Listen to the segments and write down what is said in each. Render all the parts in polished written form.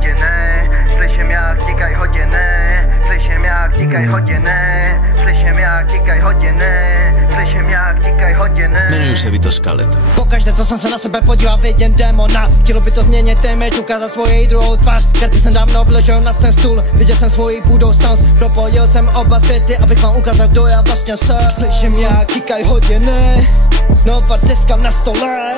hodiny, slyším jak tíkají hodiny, slyším jak tíkají hodiny, slyším jak tíkají hodiny, slyším jak tíkají hodiny. Jmenuji se Vito Skaleta. Pokaždé, co jsem se na sebe podíval, vidím démona. Chtělo by to změnit image, ukázat svoji druhou tvář. Karty jsem dávno vložil na ten stůl, viděl jsem svoji budoucnost. Propojil jsem oba světy, abych vám ukázal, kdo já vlastně jsem. Slyším jak tíkají hodiny, nová deska na stole,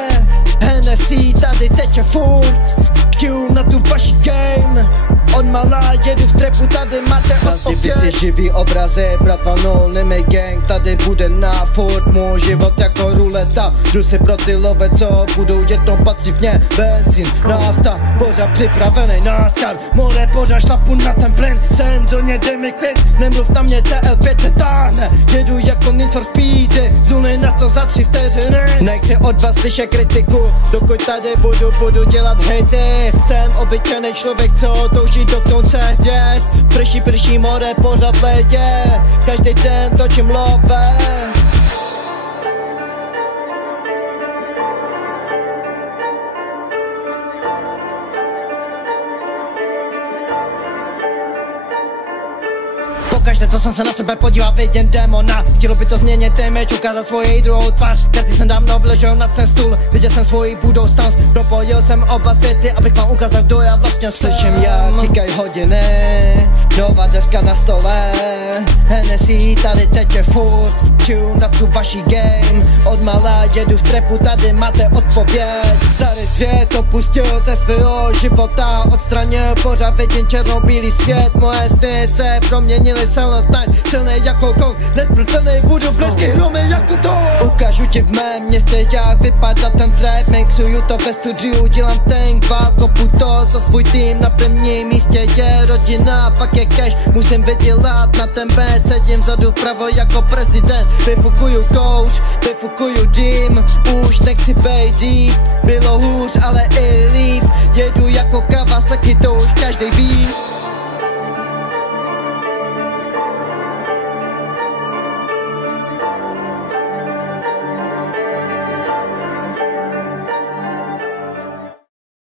Hennessy tady teče furt, Q na tu vaši game. Od malá jedu v trepu, tady máte odpověď. Si živý obrazy, bratva no limit gang. Tady bude na furt můj život jako ruleta. Jdu si pro ty love, co budou jednou patřit mě. Benzín, nafta, pořád připravený NASCAR. More pořád šlapu na ten plyn, jsem do něj dej mi klid. Nemluv na mě, CL5 se táhne. Jedu jako Need for Speedy, nuly na to za 3 vteřiny. Nechci od vás slyšet kritiku, dokud tady budu dělat hejty. Jsem obyčejný člověk, co touží dotknout se hvězd. Prší more, pořád ledě, každý den točím love. Pokaždé, co jsem se na sebe podíval, vidím démona. Chtělo by to změnit image, ukázat svoji druhou tvář. Karty jsem dávno vložil na ten stůl, viděl jsem svoji budoucnost. Propojil jsem oba světy, abych vám ukázal, kdo já vlastně jsem. Slyším jak tíkají hodiny, nová deska na stole, Hennessy tady teče furt, Q na tu vaši game. Od malá jedu v trepu, tady máte odpověď. Starý svět opustil ze svého života, odstranil pořád, vidím černobílý svět. Moje sny se proměnily silent night, silný jako kong, nesmrtelný, budu blízký, hromy jako to. Ukážu ti v mém městě, jak vypadá ten trap, mixuju to ve studiu, dělám tank, kopu to za svůj tým. Na prvním místě je rodina, pak je cash, musím vydělat na ten beat. Sedím vzadu vpravo jako prezident, vyfukuju coach, vyfukuju dým. Už nechci bejt deep, bylo hůř, ale i líp. Jedu jako Kawasaki, to už každý ví.